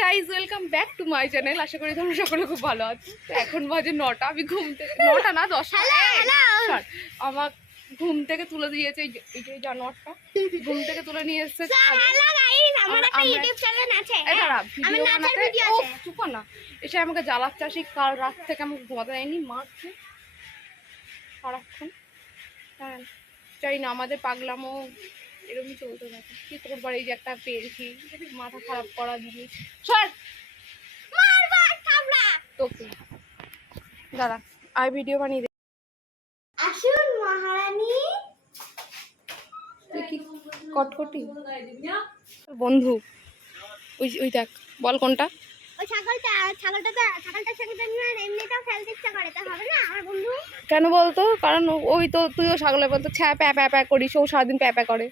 Guys welcome back to my channel আশা করি তোমরা সকলে খুব ভালো আছো। এখন বাজে নটা আমি ঘুম থেকে নটা না দশটা। ছাড়। আমার ঘুম থেকে তুলে দিয়েছে এই যে- জানোয়ারটা ঘুম থেকে তুলে নিয়ে এসেছে। না। এসে আমাকে জ্বালাচ্ছে আসি কাল রাত থেকে আমাকে ঘুমাতে দেয়নি মারছে। সারাক্ষণ। হ্যাঁ জানি না আমাদের পাগলামো এরকমই চলতে থাকে। কি করবার এই যে একটা পেয়েছি মাথা খারাপ করা সর তোকে। দাঁড়া আর ভিডিও বানিয়ে দে। আসুন মহারানী। তুই কি কটকটি? বন্ধু ওই ওই দেখ বল কোনটা? ওই ছাগলটা ছাগলটা তো ছাগলটার সঙ্গে তো না এমনিতেও খেলতে ইচ্ছা করে তা হবে না আমার বন্ধু? কেন বলতো? কারণ ওই তো তুইও ছাগলের বলতো ছ্যা প্যা প্যা প্যা করিস ও সারাদিন প্যা প্যা করে।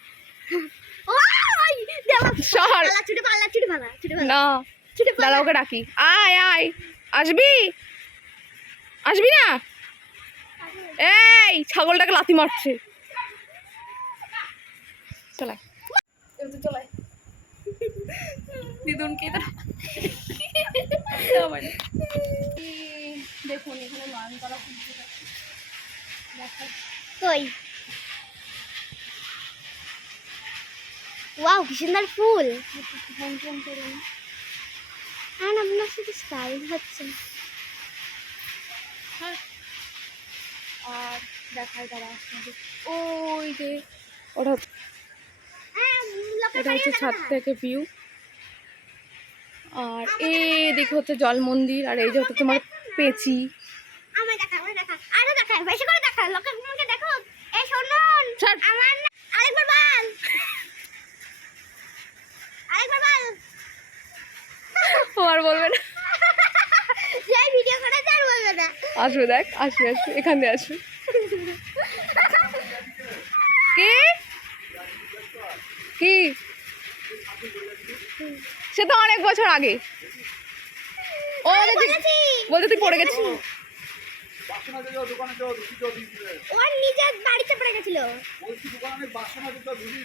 ওই দেওয়া সর। পালা ছুটে পালা ছুটে পালা ছুটে পালা। না ছুটে ওকে ডাকি। আয় আয়। আসবি? আসবি না? এই ছাগলটাকে লাথি মারছে। চলাই চলাই দিদুনকে দেখুন এখানে মান করা কই? ওয়াও কি সুন্দর ফুল আর আপনার সাথে স্টাইল হচ্ছে আর দেখাই তারা ওই যে ওটা এটা হচ্ছে ছাদ থেকে ভিউ আর এদিকে হচ্ছে জল মন্দির আর এই যে হচ্ছে তোমার পেঁচি আমায় দেখা ও আর বলবে না। আসবে দেখ আসবে আসবে এখান দিয়ে আসবে কি? কি? সে তো অনেক বছর আগে। ও বলছে তুই পড়ে গেছিস।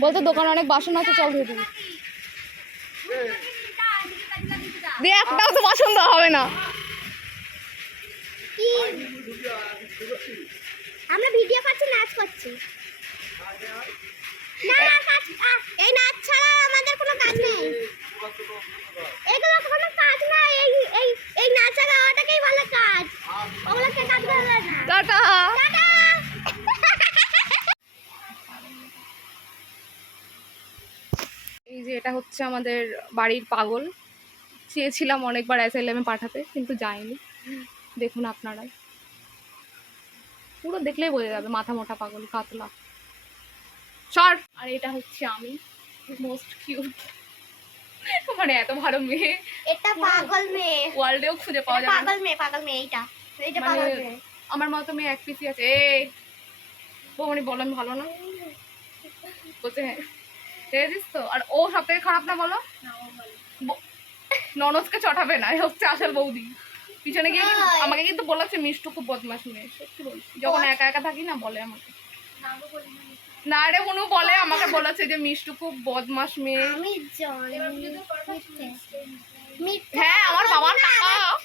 বলতো দোকানে অনেক বাসন আছে চল ধুয়ে দিবি। দিয়ে একটাও তো দেওয়া হবে না। আমরা ভিডিও করছি নাচ করছি। না কাজ এই নাচ ছাড়া আমাদের কোনো কাজ নেই। এগুলো কোনো কাজ না এই এই এই নাচা গাওয়াটাকেই বলে কাজ। ওগুলোকে কাজ বলে না। টাটা। টাটা। এই যে এটা হচ্ছে আমাদের বাড়ির পাগল। চেয়েছিলাম অনেকবার অ্যাসাইলামে পাঠাতে কিন্তু যায়নি। দেখুন আপনারাই পুরো দেখলেই বোঝা যাবে মাথা মোটা পাগল কাতলা। সর আর এটা হচ্ছে আমি মোস্ট কিউট মানে এত ভালো মেয়ে। এটা পাগল মেয়ে। ওয়ার্ল্ডেও খুঁজে পাওয়া যাবে পাগল মেয়ে পাগল মেয়ে এইটা। এইটা মানে পাগল মেয়ে। আমার মতো মেয়ে এক পিসি আছে। এ বৌমনি বলো আমি ভালো না? বলছে হ্যাঁ দেখেছিস তো? আর ও সব থেকে খারাপ না বলো? ননদকে চটাবে না হচ্ছে আসল বৌদি। পিছনে গিয়ে কিন্তু- আমাকে কিন্তু বলেছে মিষ্টু খুব বদমাশ মেয়ে সত্যি বলছি। যখন একা একা থাকি না বলে আমাকে। না রে উনু বলে আমাকে বলেছে যে মিষ্টু খুব বদমাশ মেয়ে। হ্যাঁ আমার বাবার টাকা।